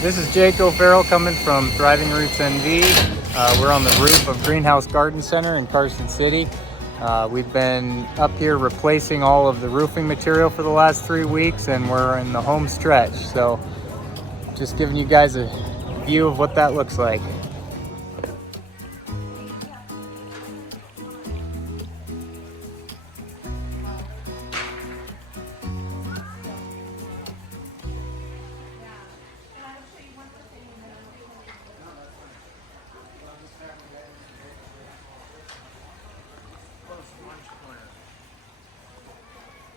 This is Jacobo coming from Thriving Roots NV. We're on the roof of Greenhouse Garden Center in Carson City. We've been up here replacing all of the roofing material for the last 3 weeks, and we're in the home stretch. So just giving you guys a view of what that looks like.